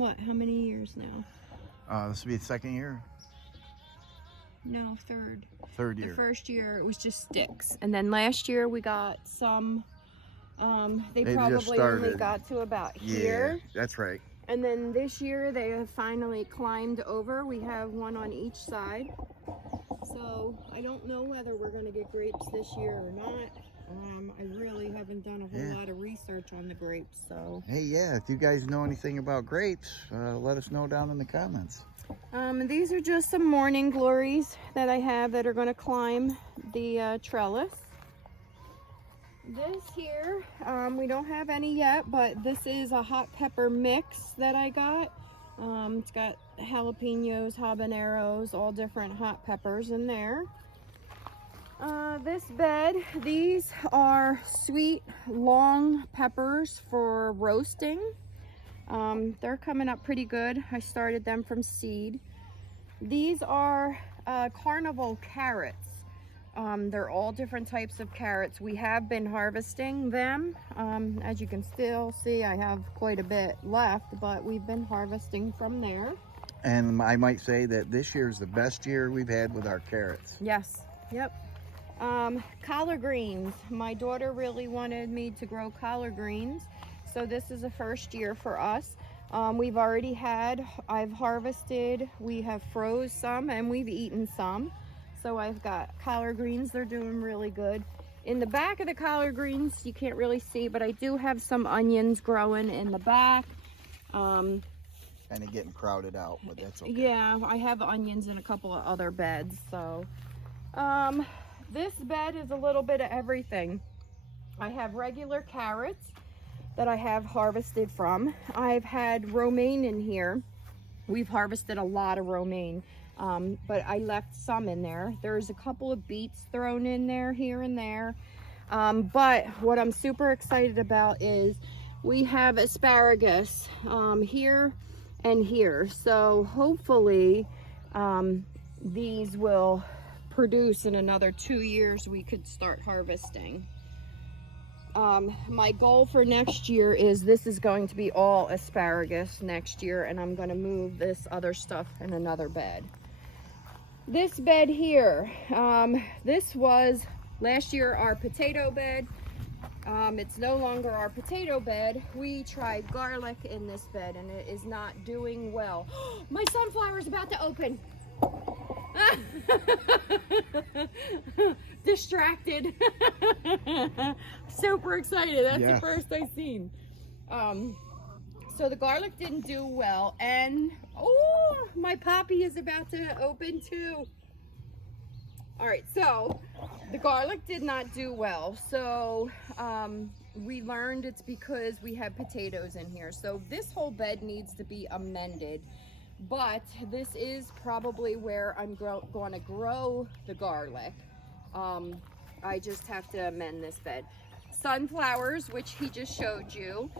what? How many years now? This will be the second year. No, third. Third year. The first year it was just sticks, and then last year we got some. They probably only got to about here. Yeah, that's right. And then this year they have finally climbed over. We have one on each side. So I don't know whether we're going to get grapes this year or not. I really haven't done a whole lot of research on the grapes. So hey, yeah, if you guys know anything about grapes, let us know down in the comments. These are just some morning glories that I have that are going to climb the trellis. This here, we don't have any yet, but this is a hot pepper mix that I got. It's got jalapenos, habaneros, all different hot peppers in there. This bed, these are sweet long peppers for roasting. They're coming up pretty good. I started them from seed. These are carnival carrots. They're all different types of carrots. We have been harvesting them. As you can still see, I have quite a bit left, but we've been harvesting from there. And I might say that this year is the best year we've had with our carrots. Yes, yep. Collard greens. My daughter really wanted me to grow collard greens, so this is the first year for us. I've harvested, we have froze some, and we've eaten some. So I've got collard greens, they're doing really good. In the back of the collard greens, you can't really see, but I do have some onions growing in the back. Kind of getting crowded out, but that's okay. Yeah, I have onions in a couple of other beds, so. This bed is a little bit of everything. I have regular carrots that I have harvested from. I've had romaine in here. We've harvested a lot of romaine. But I left some in there. There's a couple of beets thrown in there here and there. But what I'm super excited about is we have asparagus here and here. So hopefully these will produce in another 2 years. We could start harvesting. My goal for next year is this is going to be all asparagus next year, and I'm going to move this other stuff in another bed. This bed here, this was last year our potato bed. It's no longer our potato bed. We tried garlic in this bed and it is not doing well. My sunflower is about to open. Distracted. Super excited. That's the first I've seen. So the garlic didn't do well, and oh, my poppy is about to open too. All right, so the garlic did not do well. So we learned it's because we had potatoes in here. So this whole bed needs to be amended, but this is probably where I'm going to grow the garlic. I just have to amend this bed. Sunflowers, which he just showed you.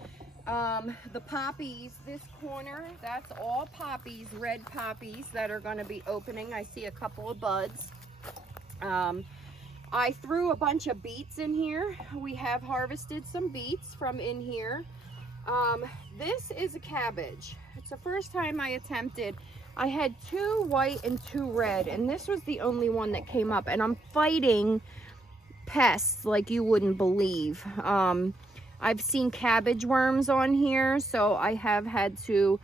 The poppies, this corner, that's all poppies, red poppies that are going to be opening. I see a couple of buds. I threw a bunch of beets in here. We have harvested some beets from in here. This is a cabbage. It's the first time I attempted. I had 2 white and 2 red, and this was the only one that came up, and I'm fighting pests like you wouldn't believe. I've seen cabbage worms on here, so I have had to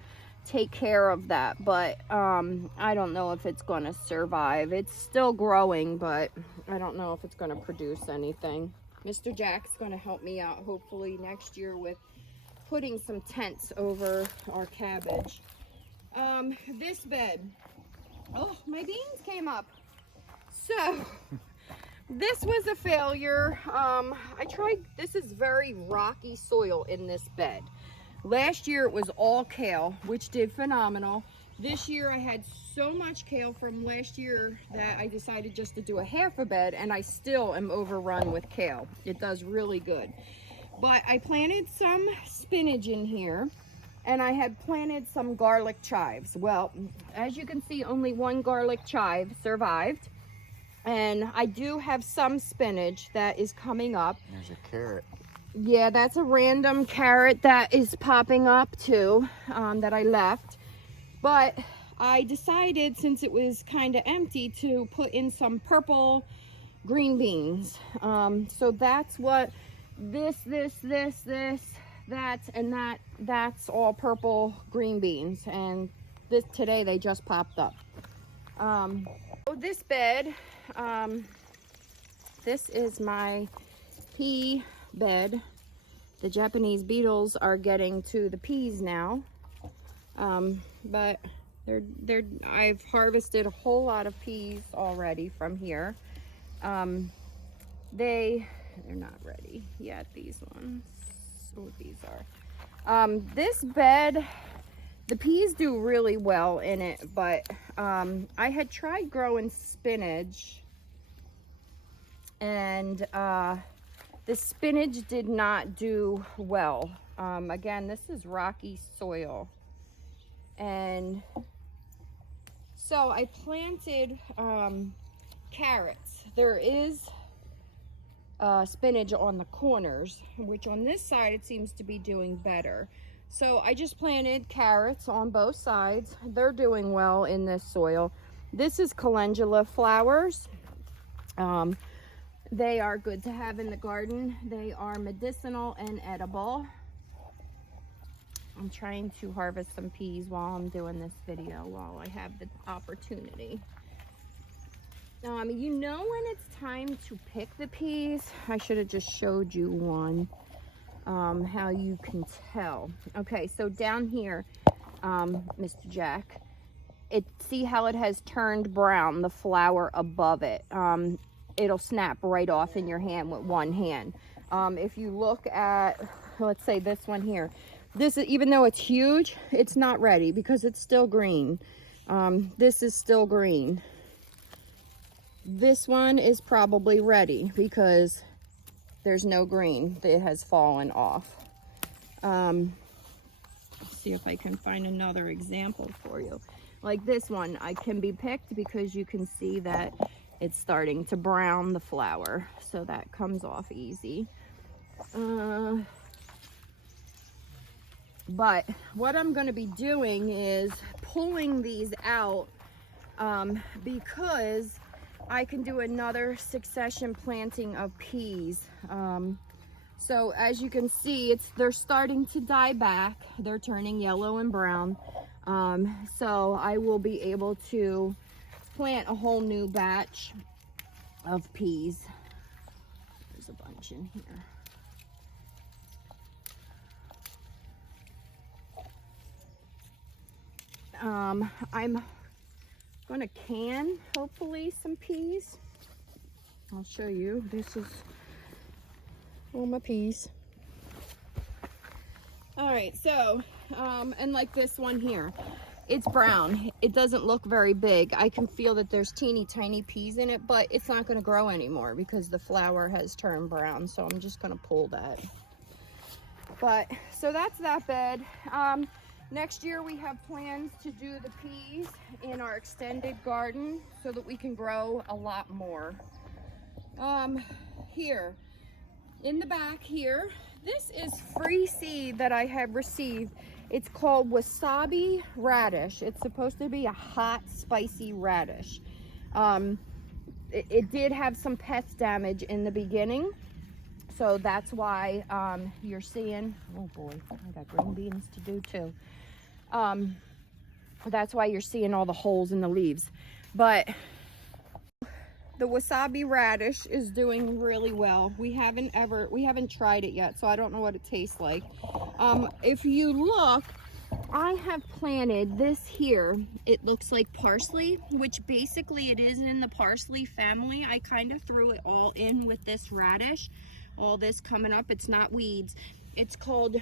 take care of that, but I don't know if it's going to survive. It's still growing, but I don't know if it's going to produce anything. Mr. Jack's going to help me out hopefully next year with putting some tents over our cabbage. This bed, oh, my beans came up. So this was a failure. I tried, this is very rocky soil in this bed. Last year it was all kale, which did phenomenal. This year I had so much kale from last year that I decided just to do a half a bed, and I still am overrun with kale. It does really good. But I planted some spinach in here, and I had planted some garlic chives. Well, as you can see, only 1 garlic chive survived. And I do have some spinach that is coming up. There's a carrot. Yeah, that's a random carrot that is popping up too, that I left. But I decided, since it was kind of empty, to put in some purple green beans. So that's what this, that's all purple green beans. And this today they just popped up. So this bed, this is my pea bed. The Japanese beetles are getting to the peas now, but I've harvested a whole lot of peas already from here. They're not ready yet, these ones. So these are. This bed, the peas do really well in it, but I had tried growing spinach, and the spinach did not do well. Again, this is rocky soil. And so I planted carrots. There is spinach on the corners, which on this side it seems to be doing better. So I just planted carrots on both sides. They're doing well in this soil. This is calendula flowers. They are good to have in the garden. They are medicinal and edible. I'm trying to harvest some peas while I'm doing this video, while I have the opportunity. You know when it's time to pick the peas? I should have just showed you one, how you can tell. Okay, so down here, Mr. Jack, see how it has turned brown, the flower above it. It'll snap right off in your hand with one hand. If you look at, let's say this one here, this is, even though it's huge, it's not ready because it's still green. This is still green. This one is probably ready because there's no green. It has fallen off. Let's see if I can find another example for you. Like this one, I can be picked because you can see that it's starting to brown the flower, so that comes off easy. But what I'm going to be doing is pulling these out, because I can do another succession planting of peas. So as you can see, they're starting to die back. They're turning yellow and brown. So I will be able to plant a whole new batch of peas. There's a bunch in here. I'm gonna can, hopefully, some peas. I'll show you. This is all my peas. All right, so, and like this one here, it's brown. It doesn't look very big. I can feel that there's teeny tiny peas in it, but it's not going to grow anymore because the flower has turned brown. So I'm just going to pull that. But so that's that bed. Next year we have plans to do the peas in our extended garden so that we can grow a lot more. Here in the back here, this is free seed that I have received. It's called wasabi radish. It's supposed to be a hot, spicy radish. It did have some pest damage in the beginning, so that's why you're seeing, oh boy, I got green beans to do too. That's why you're seeing all the holes in the leaves. But the wasabi radish is doing really well. We haven't tried it yet, so I don't know what it tastes like. If you look, I have planted this here. It looks like parsley, which basically it is in the parsley family. I kind of threw it all in with this radish. All this coming up, it's not weeds. It's called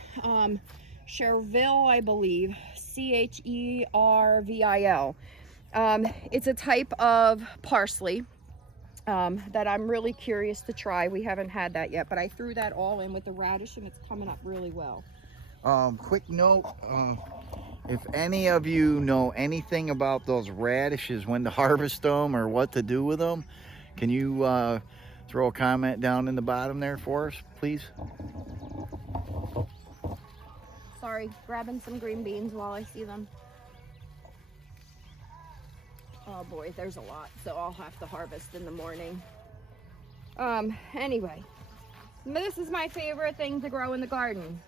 Chervil, I believe. Chervil. It's a type of parsley that I'm really curious to try. We haven't had that yet, but I threw that all in with the radish and it's coming up really well. Quick note, if any of you know anything about those radishes, when to harvest them or what to do with them, can you throw a comment down in the bottom there for us, please? sorry, grabbing some green beans while I see them. Oh boy, there's a lot, so I'll have to harvest in the morning. Anyway, this is my favorite thing to grow in the garden.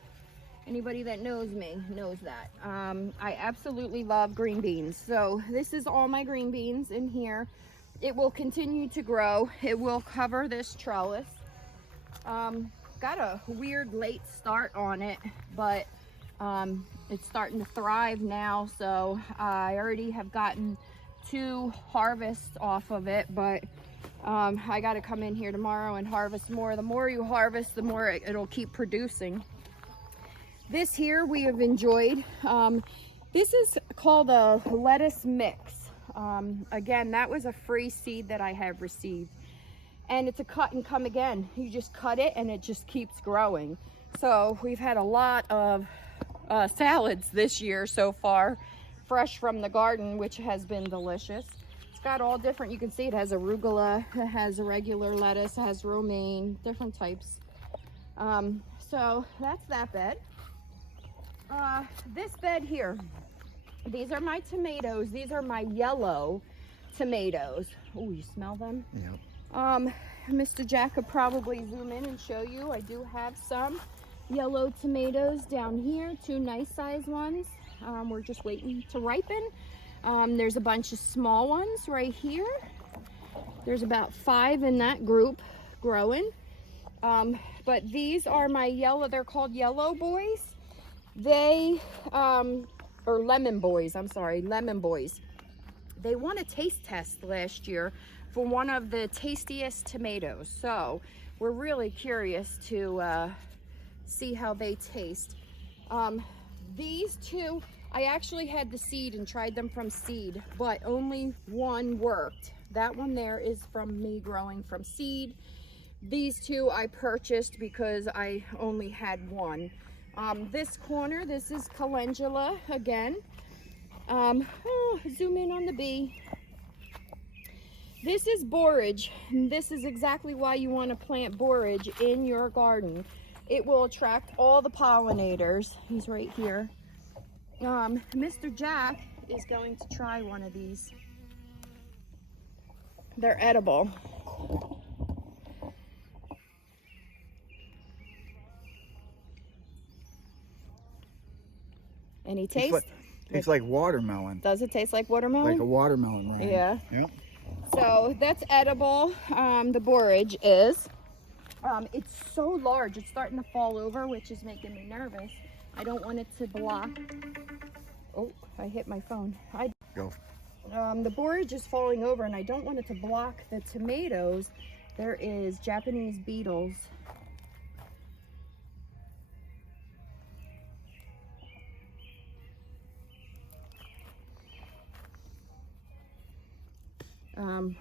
Anybody that knows me knows that. I absolutely love green beans. So this is all my green beans in here. It will continue to grow. It will cover this trellis. Got a weird late start on it, but it's starting to thrive now. So I already have gotten 2 harvests off of it, but I got to come in here tomorrow and harvest more. The more you harvest, the more it'll keep producing. This here we have enjoyed. This is called a lettuce mix. Again, that was a free seed that I have received. And it's a cut and come again. You just cut it and it just keeps growing. So we've had a lot of salads this year so far, fresh from the garden, which has been delicious. It's got all different, you can see it has arugula, it has a regular lettuce, it has romaine, different types. So that's that bed. This bed here, these are my tomatoes. These are my yellow tomatoes. Oh, you smell them? Yep. Mr. Jack could probably zoom in and show you. I do have some yellow tomatoes down here, 2 nice sized ones. We're just waiting to ripen. There's a bunch of small ones right here. There's about 5 in that group growing. But these are my yellow, they're called yellow boys. They, or lemon boys, I'm sorry, lemon boys. They won a taste test last year for one of the tastiest tomatoes. So we're really curious to see how they taste. These 2, I actually had the seed and tried them from seed, but only one worked. That one there is from me growing from seed. These 2 I purchased because I only had one. This corner, this is calendula again. Zoom in on the bee. This is borage, and this is exactly why you want to plant borage in your garden. It will attract all the pollinators. He's right here. Mr. Jack is going to try one of these. They're edible. Any taste? Tastes like watermelon. Does it taste like watermelon? Like a watermelon land. Yeah. Yep. So that's edible. The borage is. It's so large, it's starting to fall over, which is making me nervous. I don't want it to block. Oh, I hit my phone. Go. The borage is falling over, and I don't want it to block the tomatoes. There is Japanese beetles.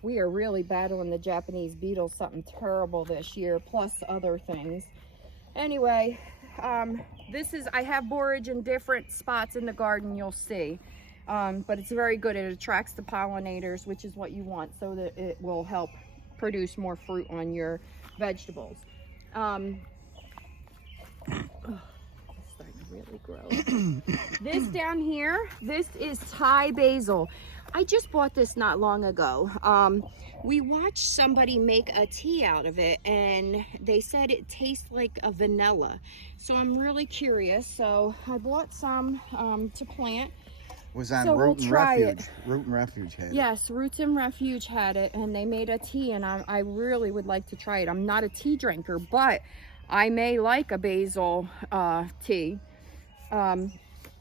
We are really battling the Japanese beetles, something terrible this year, plus other things. Anyway, I have borage in different spots in the garden, you'll see. But it's very good. It attracts the pollinators, which is what you want, so that it will help produce more fruit on your vegetables. It's starting to really grow. This down here, this is Thai basil. I just bought this not long ago. We watched somebody make a tea out of it, and they said it tastes like a vanilla. So I'm really curious. So I bought some to plant. Was on So Root we'll and try Refuge. it. Root and Refuge had it. Yes, Roots and Refuge had it, and they made a tea, and I really would like to try it. I'm not a tea drinker, but I may like a basil tea.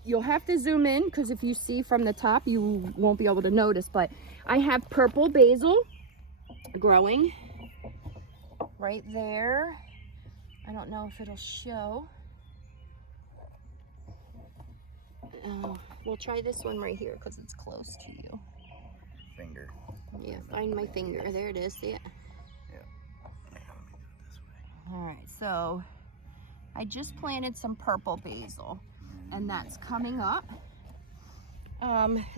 You'll have to zoom in, because if you see from the top, you won't be able to notice, but I have purple basil growing right there. I don't know if it'll show. We'll try this one right here because it's close to you. Finger. Yeah, find my finger. There it is. See it? Yeah. Let me do it this way. All right, so I just planted some purple basil, and that's coming up.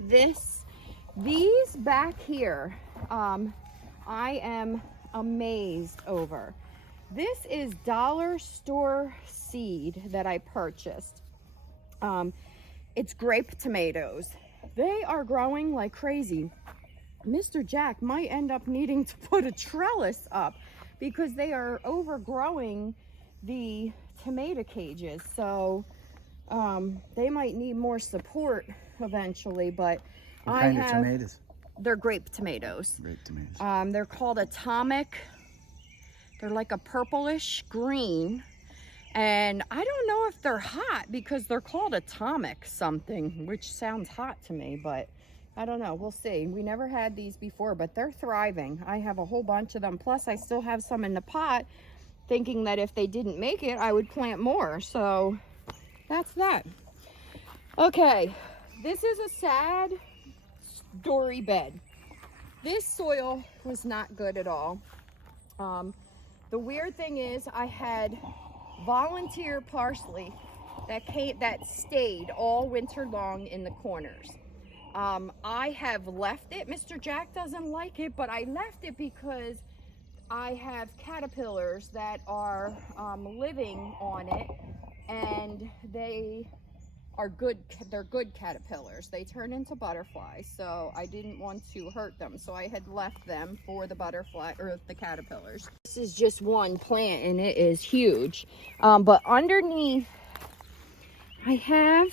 These back here, I am amazed over. This is dollar store seed that I purchased. It's grape tomatoes. They are growing like crazy. Mr. Jack might end up needing to put a trellis up because they are overgrowing the tomato cages. So they might need more support eventually, but What kind of tomatoes? They're grape tomatoes. Grape tomatoes. They're called Atomic. They're like a purplish green. And I don't know if they're hot because they're called Atomic something, which sounds hot to me, but I don't know. We'll see. We never had these before, but they're thriving. I have a whole bunch of them. Plus, I still have some in the pot, thinking that if they didn't make it, I would plant more. So that's that. Okay, this is a sad story bed. This soil was not good at all. The weird thing is I had volunteer parsley that stayed all winter long in the corners. I have left it. Mr. Jack doesn't like it, but I left it because I have caterpillars that are living on it, and they are good. They're good caterpillars. They turn into butterflies, so I didn't want to hurt them. So I had left them for the butterfly or the caterpillars. This is just one plant, and it is huge. But underneath, I have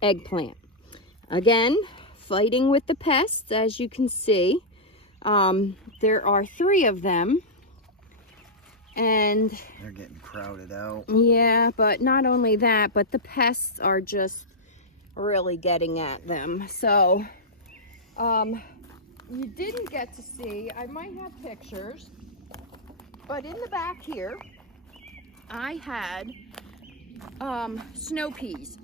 eggplant. Again, fighting with the pests, as you can see. There are 3 of them. And they're getting crowded out. Yeah, but not only that, but the pests are just really getting at them. So, you didn't get to see, I might have pictures, but in the back here, I had snow peas.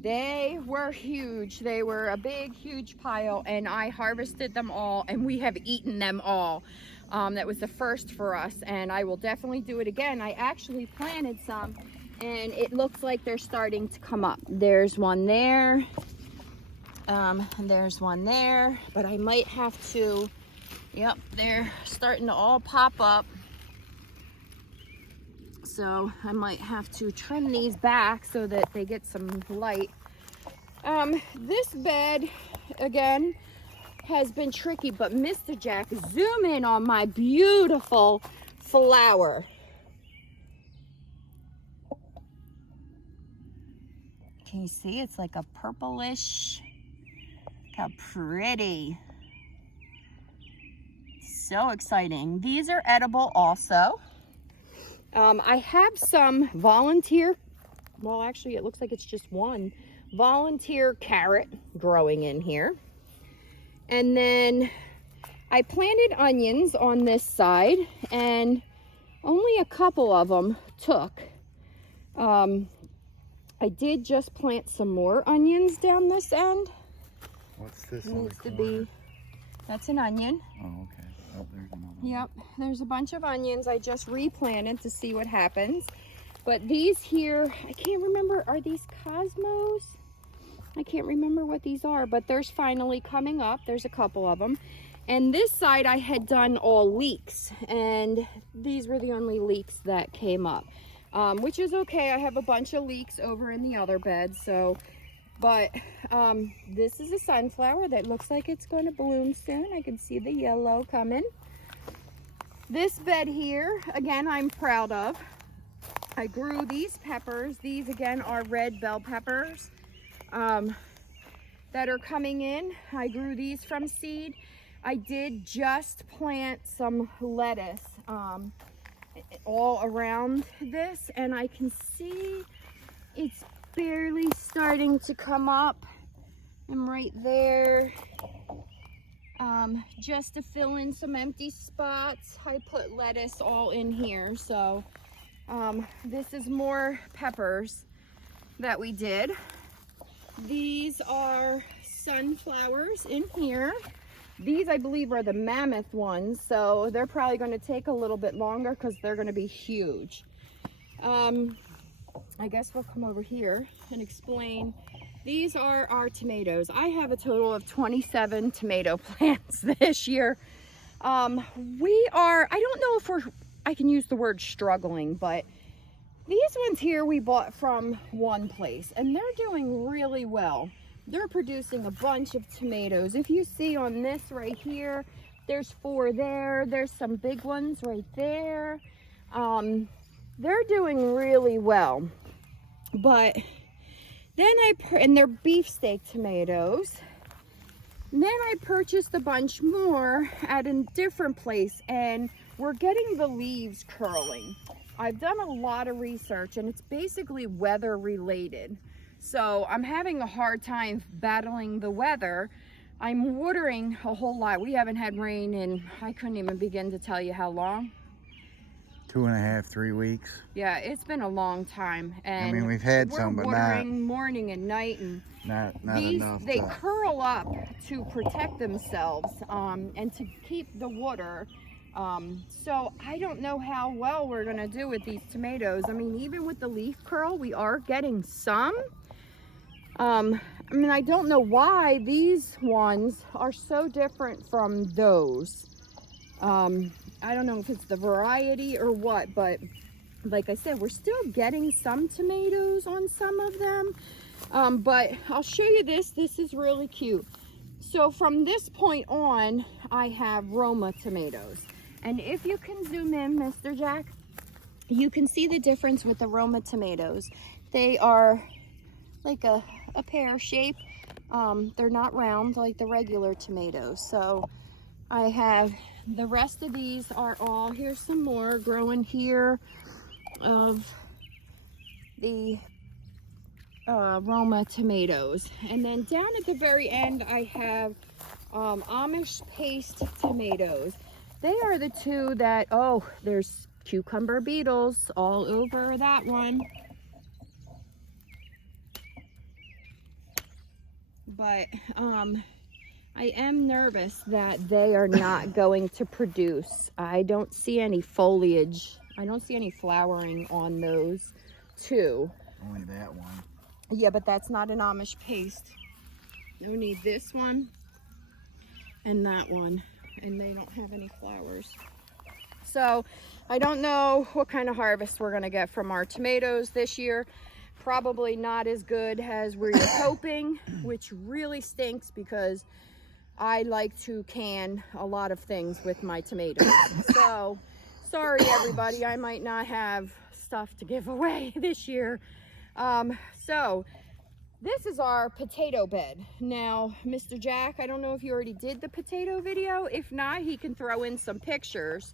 They were huge. They were a big, huge pile, and I harvested them all, and we have eaten them all. That was the first for us, and I will definitely do it again. I actually planted some, and it looks like they're starting to come up. There's one there. There's one there, but I might have to, yep, they're starting to all pop up. So I might have to trim these back so that they get some light. This bed, again, has been tricky, but Mr. Jack, zoom in on my beautiful flower. Can you see? It's like a purplish. Look how pretty. So exciting. These are edible also. I have some volunteer, well, actually it looks like it's just one volunteer carrot growing in here. And then I planted onions on this side, and only a couple of them took. I did just plant some more onions down this end. What's this? Needs to be, that's an onion. Oh, okay. Oh, there's another one. Yep, there's a bunch of onions I just replanted to see what happens. But these here, I can't remember, are these Cosmos? I can't remember what these are, but there's finally coming up. There's a couple of them. And this side I had done all leeks, and these were the only leeks that came up, which is okay. I have a bunch of leeks over in the other bed, so, but this is a sunflower that looks like it's going to bloom soon. I can see the yellow coming. This bed here, again, I'm proud of. I grew these peppers. These, again, are red bell peppers that are coming in. I grew these from seed. I did just plant some lettuce all around this, and I can see it's barely starting to come up. I'm right there. Just to fill in some empty spots, I put lettuce all in here. So this is more peppers that we did. These are sunflowers in here. These, I believe, are the mammoth ones, so they're probably going to take a little bit longer because they're going to be huge. I guess we'll come over here and explain. These are our tomatoes. I have a total of 27 tomato plants this year. We are, I don't know if I can use the word struggling, but These ones here we bought from one place, and they're doing really well. They're producing a bunch of tomatoes. If you see on this right here, there's 4 there. There's some big ones right there. They're doing really well. But then and they're beefsteak tomatoes. And then I purchased a bunch more at a different place, and we're getting the leaves curling. I've done a lot of research, and it's basically weather related. So I'm having a hard time battling the weather. I'm watering a whole lot. We haven't had rain in, I couldn't even begin to tell you how long. 2.5, 3 weeks. Yeah, it's been a long time. And I mean, we've had some, but watering morning and night, and not these, enough. they curl up to protect themselves and to keep the water. So I don't know how well we're gonna do with these tomatoes. I mean, even with the leaf curl, we are getting some. I mean, I don't know why these ones are so different from those. I don't know if it's the variety or what, but like I said, we're still getting some tomatoes on some of them. But I'll show you this. This is really cute. So from this point on, I have Roma tomatoes. And if you can zoom in, Mr. Jack, you can see the difference with the Roma tomatoes. They are like a pear shape. They're not round like the regular tomatoes. So I have the rest of these are all, here's some more growing here of the Roma tomatoes. And then down at the very end, I have Amish paste tomatoes. They are the two that, oh, there's cucumber beetles all over that one. But I am nervous that they are not going to produce. I don't see any foliage. I don't see any flowering on those two. Only that one. Yeah, but that's not an Amish paste. We need this one and that one, and they don't have any flowers. So I don't know what kind of harvest we're gonna get from our tomatoes this year. Probably not as good as we're hoping, which really stinks because I like to can a lot of things with my tomatoes. So sorry everybody, I might not have stuff to give away this year. So this is our potato bed. Now, Mr. Jack, I don't know if you already did the potato video. If not, he can throw in some pictures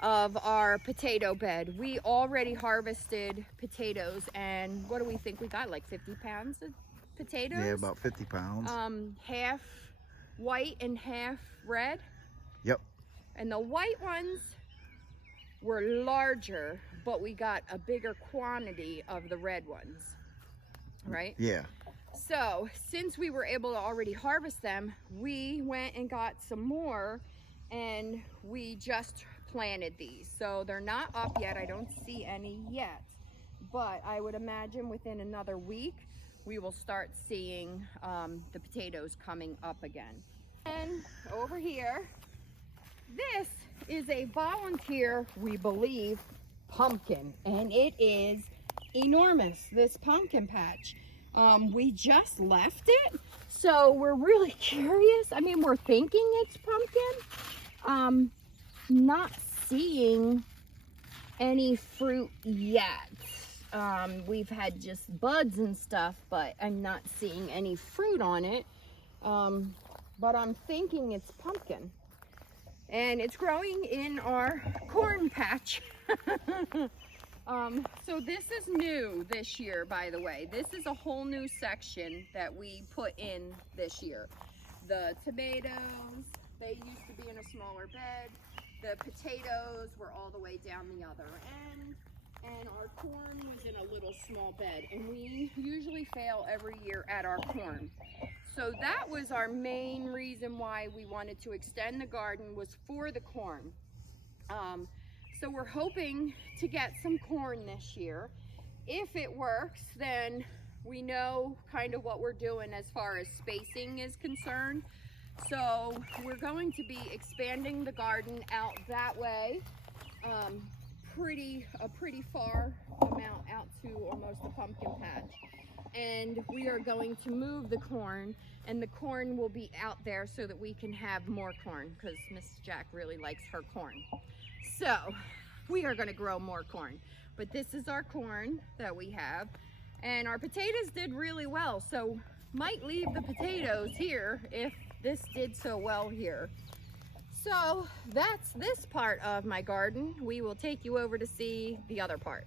of our potato bed. We already harvested potatoes, and what do we think we got, like 50 pounds of potatoes? Yeah, about 50 pounds. Half white and half red. Yep. And the white ones were larger, but we got a bigger quantity of the red ones, right? Yeah. So since we were able to already harvest them, we went and got some more, and we just planted these. So they're not up yet. I don't see any yet, but I would imagine within another week we will start seeing the potatoes coming up again. And over here, this is a volunteer, we believe, pumpkin, and it is enormous, this pumpkin patch. We just left it, so we're really curious. I mean, we're thinking it's pumpkin. Not seeing any fruit yet. We've had just buds and stuff, but I'm not seeing any fruit on it. But I'm thinking it's pumpkin. And it's growing in our corn patch. So this is new this year, by the way. This is a whole new section that we put in this year. The tomatoes, they used to be in a smaller bed. The potatoes were all the way down the other end. And our corn was in a little small bed. And we usually fail every year at our corn. So that was our main reason why we wanted to extend the garden, was for the corn. So we're hoping to get some corn this year. If it works, then we know kind of what we're doing as far as spacing is concerned. So we're going to be expanding the garden out that way, a pretty far amount was the pumpkin patch. And we are going to move the corn, and the corn will be out there so that we can have more corn, because Miss Jack really likes her corn. So we are going to grow more corn. But this is our corn that we have, and our potatoes did really well, so might leave the potatoes here if this did so well here. So that's this part of my garden. We will take you over to see the other part.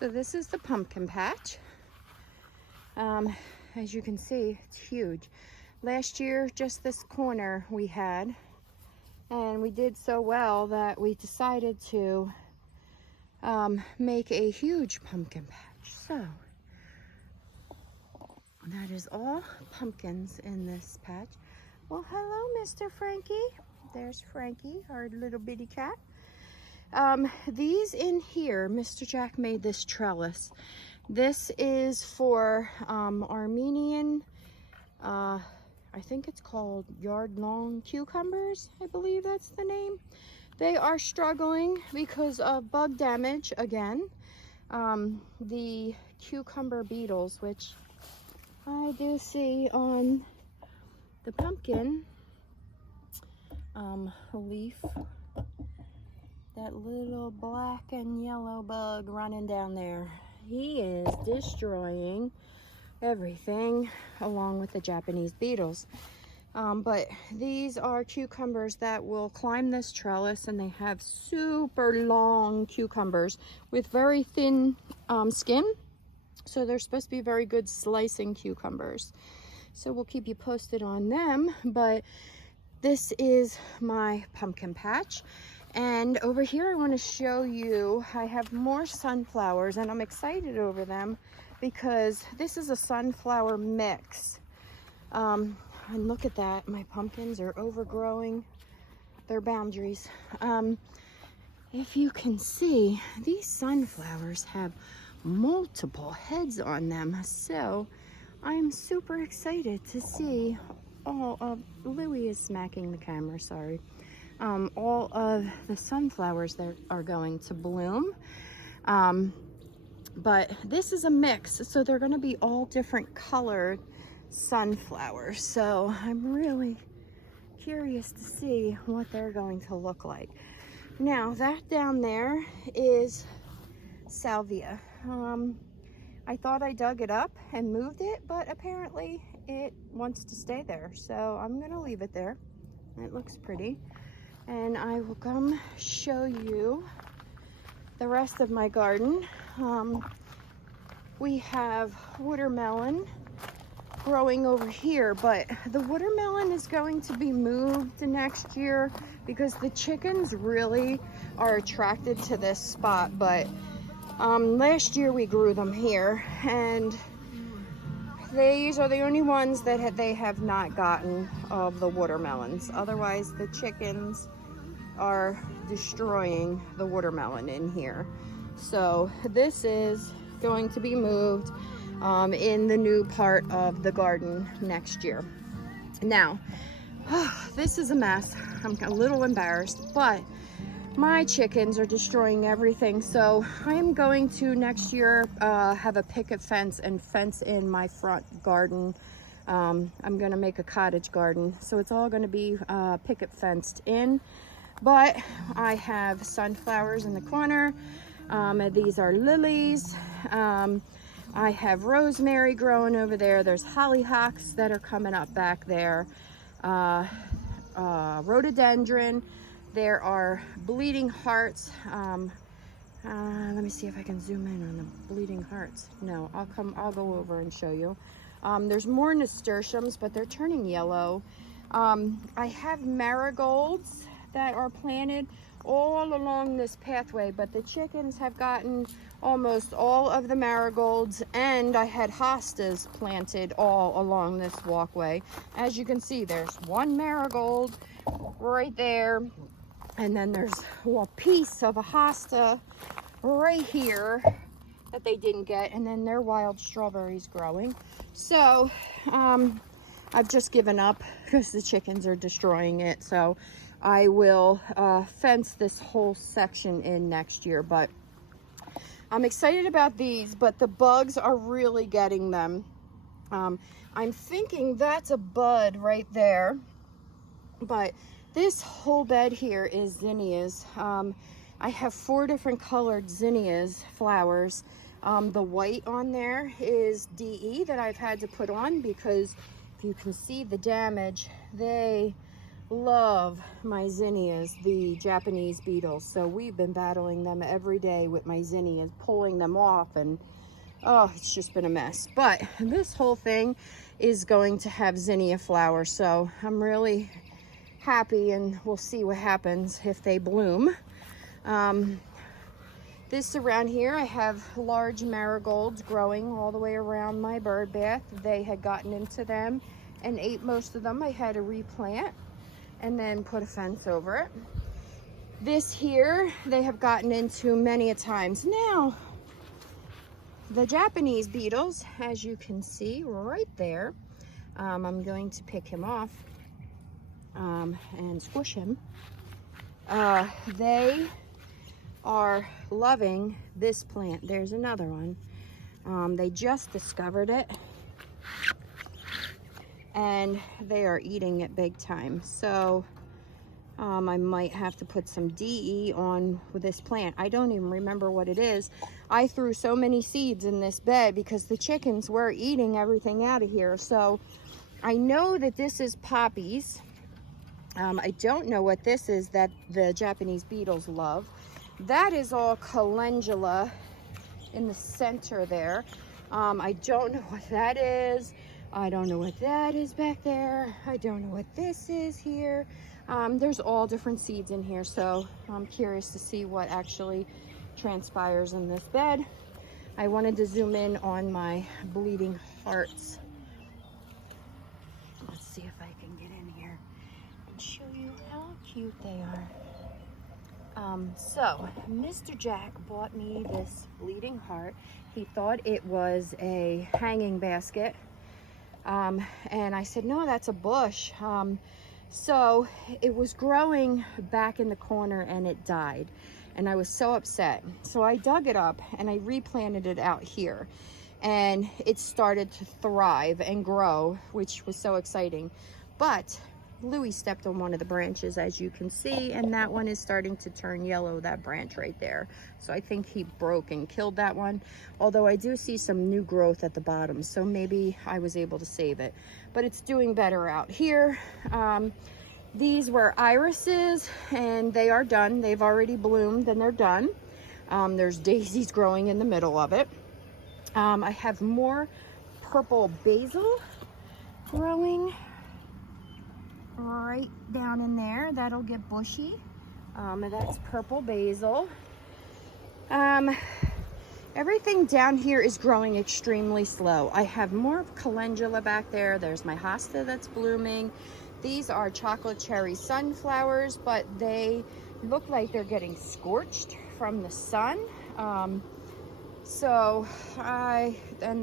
So this is the pumpkin patch. As you can see, it's huge. Last year, just this corner we had, and we did so well that we decided to make a huge pumpkin patch. So that is all pumpkins in this patch. Well, hello, Mr. Frankie. There's Frankie, our little bitty cat. These in here, Mr. Jack made this trellis. This is for Armenian, I think it's called yard-long cucumbers. I believe that's the name. They are struggling because of bug damage again. The cucumber beetles, which I do see on the pumpkin leaf. That little black and yellow bug running down there. He is destroying everything along with the Japanese beetles. But these are cucumbers that will climb this trellis, and they have super long cucumbers with very thin skin. So they're supposed to be very good slicing cucumbers. So we'll keep you posted on them. But this is my pumpkin patch. And over here I want to show you, I have more sunflowers, and I'm excited over them because this is a sunflower mix. And look at that, my pumpkins are overgrowing their boundaries. If you can see, these sunflowers have multiple heads on them, so I'm super excited to see all of, Louie is smacking the camera, sorry. All of the sunflowers that are going to bloom. But this is a mix, so they're going to be all different colored sunflowers. So I'm really curious to see what they're going to look like. Now that down there is salvia. I thought I dug it up and moved it, but apparently it wants to stay there. So I'm going to leave it there. It looks pretty. And I will come show you the rest of my garden. We have watermelon growing over here, but the watermelon is going to be moved next year because the chickens really are attracted to this spot. But last year we grew them here, and these are the only ones that they have not gotten of the watermelons. Otherwise, the chickens are destroying the watermelon in here. So this is going to be moved in the new part of the garden next year. Now, this is a mess. I'm a little embarrassed, but my chickens are destroying everything. So I'm going to next year have a picket fence and fence in my front garden. I'm going to make a cottage garden, so it's all going to be picket fenced in. But I have sunflowers in the corner. These are lilies. I have rosemary growing over there. There's hollyhocks that are coming up back there. Rhododendron. There are bleeding hearts. Let me see if I can zoom in on the bleeding hearts. No, I'll go over and show you. There's more nasturtiums, but they're turning yellow. I have marigolds that are planted all along this pathway, but the chickens have gotten almost all of the marigolds, and I had hostas planted all along this walkway. As you can see, there's one marigold right there, and then there's a piece of a hosta right here that they didn't get, and then there are wild strawberries growing. So I've just given up because the chickens are destroying it. So I will fence this whole section in next year. But I'm excited about these, but the bugs are really getting them. I'm thinking that's a bud right there, but this whole bed here is zinnias. I have 4 different colored zinnias flowers. The white on there is DE that I've had to put on because if you can see the damage, they love my zinnias, the Japanese beetles. So we've been battling them every day with my zinnias, pulling them off, and oh, it's just been a mess. But this whole thing is going to have zinnia flowers, so I'm really happy, and we'll see what happens if they bloom. This around here, I have large marigolds growing all the way around my bird bath. They had gotten into them and ate most of them. I had to replant and then put a fence over it. This here, they have gotten into many a times. Now, the Japanese beetles, as you can see right there, I'm going to pick him off and squish him. They are loving this plant. There's another one. They just discovered it, and they are eating it big time. So I might have to put some DE on with this plant. I don't even remember what it is. I threw so many seeds in this bed because the chickens were eating everything out of here. So I know that this is poppies. I don't know what this is that the Japanese beetles love. That is all calendula in the center there. I don't know what that is. I don't know what that is back there. I don't know what this is here. There's all different seeds in here, so I'm curious to see what actually transpires in this bed. I wanted to zoom in on my bleeding hearts. Let's see if I can get in here and show you how cute they are. So Mr. Jack bought me this bleeding heart. He thought it was a hanging basket. And I said, no, that's a bush. So it was growing back in the corner and it died. And I was so upset. So I dug it up and I replanted it out here. And it started to thrive and grow, which was so exciting. But Louis stepped on one of the branches, as you can see, and that one is starting to turn yellow, that branch right there. So I think he broke and killed that one. Although I do see some new growth at the bottom, so maybe I was able to save it. But it's doing better out here. These were irises, and they are done. They've already bloomed, and they're done. There's daisies growing in the middle of it. I have more purple basil growing right down in there. That'll get bushy. And that's purple basil. Everything down here is growing extremely slow. I have more calendula back there. There's my hosta that's blooming. These are chocolate cherry sunflowers, but they look like they're getting scorched from the sun. And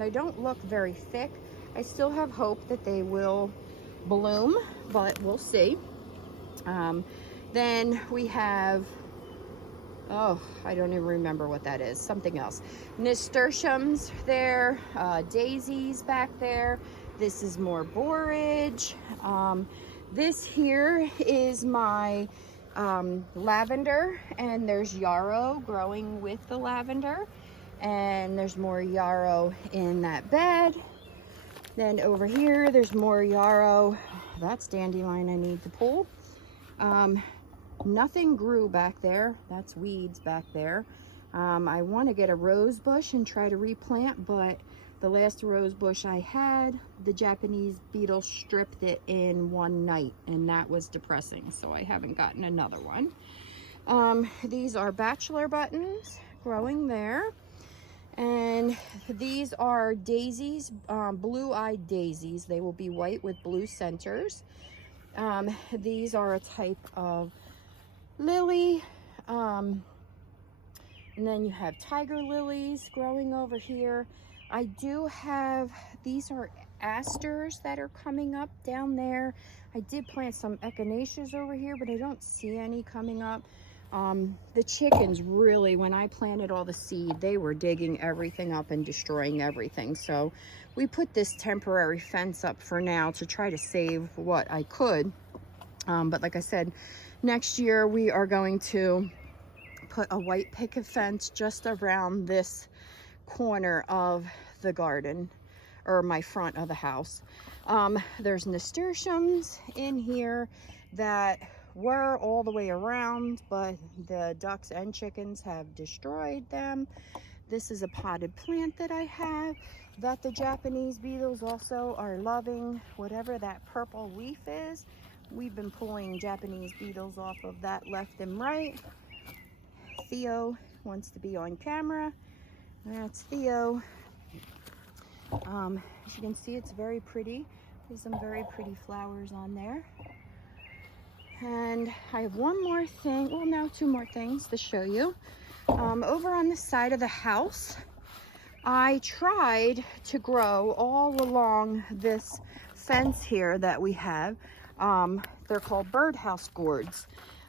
they don't look very thick. I still have hope that they will bloom, but we'll see. Then we have, oh, I don't even remember what that is, something else. Nasturtiums there, daisies back there. This is more borage. This here is my lavender, and there's yarrow growing with the lavender, and there's more yarrow in that bed. Then over here, there's more yarrow. That's dandelion I need to pull. Nothing grew back there. That's weeds back there. I want to get a rose bush and try to replant, but the last rose bush I had, the Japanese beetle stripped it in one night, and that was depressing, so I haven't gotten another one. These are bachelor buttons growing there. And these are daisies, blue-eyed daisies. They will be white with blue centers. These are a type of lily. And then you have tiger lilies growing over here. I do have, these are asters that are coming up down there. I did plant some echinaceas over here, but I don't see any coming up. The chickens really, when I planted all the seed, they were digging everything up and destroying everything. So we put this temporary fence up for now to try to save what I could. But like I said, next year we are going to put a white picket fence just around this corner of the garden, or my front of the house. There's nasturtiums in here, that were all the way around, but the ducks and chickens have destroyed them. This is a potted plant that I have that the Japanese beetles also are loving. Whatever that purple leaf is, we've been pulling Japanese beetles off of that left and right. Theo wants to be on camera. That's Theo. As you can see, it's very pretty. There's some very pretty flowers on there. And I have one more thing, well, no, two more things to show you. Over on the side of the house, I tried to grow all along this fence here that we have. They're called birdhouse gourds.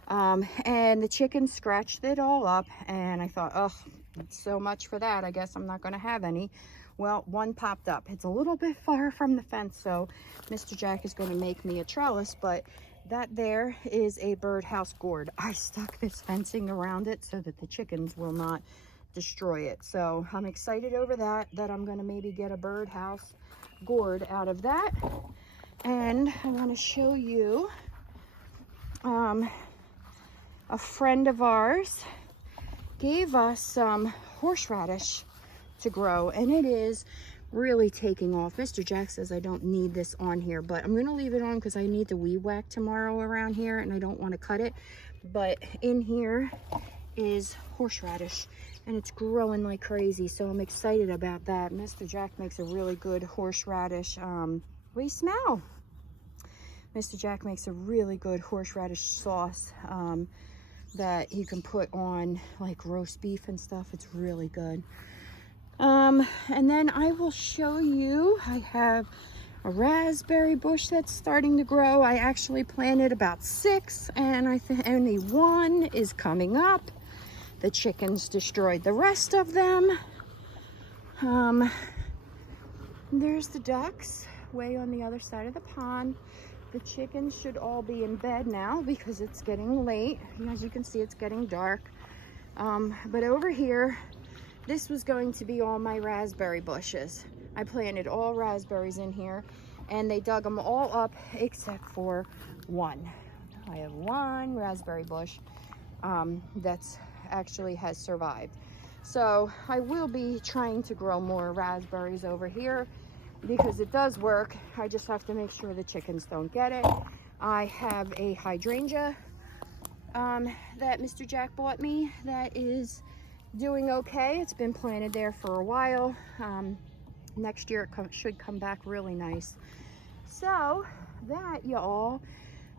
And the chickens scratched it all up, and I thought, oh, it's so much for that. I guess I'm not going to have any. Well, one popped up. It's a little bit far from the fence, so Mr. Jack is going to make me a trellis, but that there is a birdhouse gourd. I stuck this fencing around it so that the chickens will not destroy it. So I'm excited over that I'm going to maybe get a birdhouse gourd out of that. And I want to show you a friend of ours gave us some horseradish to grow, and it is really taking off. Mr. Jack says I don't need this on here, but I'm gonna leave it on because I need to weed whack tomorrow around here and I don't want to cut it. But in here is horseradish and it's growing like crazy, so I'm excited about that. Mr. Jack makes a really good horseradish. What do you smell? Mr. Jack makes a really good horseradish sauce that you can put on like roast beef and stuff. It's really good. And then I will show you, I have a raspberry bush that's starting to grow. I actually planted about 6, and I think only 1 is coming up. The chickens destroyed the rest of them. There's the ducks way on the other side of the pond. The chickens should all be in bed now because it's getting late. As you can see, it's getting dark. But over here, this was going to be all my raspberry bushes. I planted all raspberries in here, and they dug them all up except for 1. I have 1 raspberry bush that's actually has survived. So I will be trying to grow more raspberries over here because it does work. I just have to make sure the chickens don't get it. I have a hydrangea that Mr. Jack bought me that is doing okay. It's been planted there for a while. Next year it should come back really nice. So that, y'all,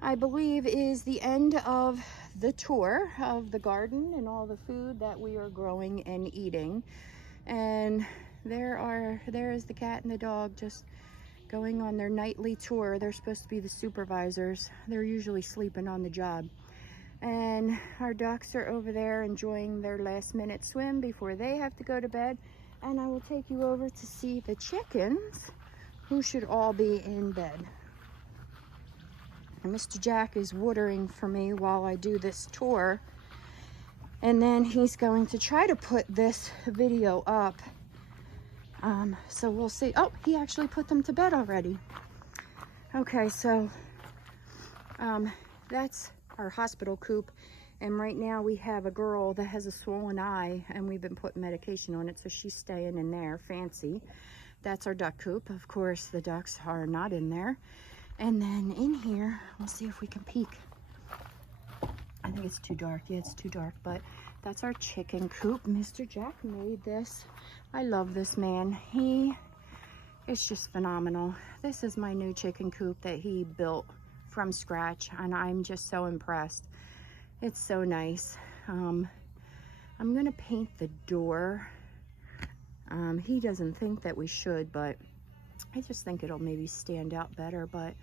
I believe is the end of the tour of the garden and all the food that we are growing and eating. And there is the cat and the dog just going on their nightly tour. They're supposed to be the supervisors. They're usually sleeping on the job. And our ducks are over there enjoying their last minute swim before they have to go to bed. And I will take you over to see the chickens, who should all be in bed. And Mr. Jack is watering for me while I do this tour. And then he's going to try to put this video up. So we'll see. Oh, he actually put them to bed already. Okay, so that's our hospital coop, and right now we have a girl that has a swollen eye, and we've been putting medication on it, so she's staying in there. Fancy. That's our duck coop. Of course, the ducks are not in there. And then in here, we'll see if we can peek. I think it's too dark. Yeah, it's too dark, but that's our chicken coop. Mr. Jack made this. I love this man. He is just phenomenal. This is my new chicken coop that he built from scratch, and I'm just so impressed. It's so nice. I'm gonna paint the door. He doesn't think that we should, but I just think it'll maybe stand out better. But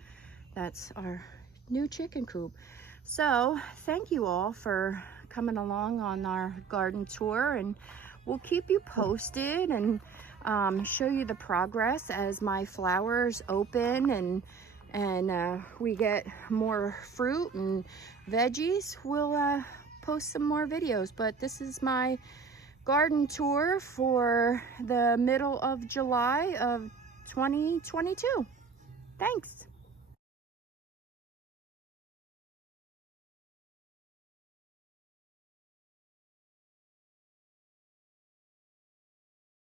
that's our new chicken coop. So thank you all for coming along on our garden tour, and we'll keep you posted and show you the progress as my flowers open and we get more fruit and veggies. We'll post some more videos, but this is my garden tour for the middle of July of 2022. Thanks.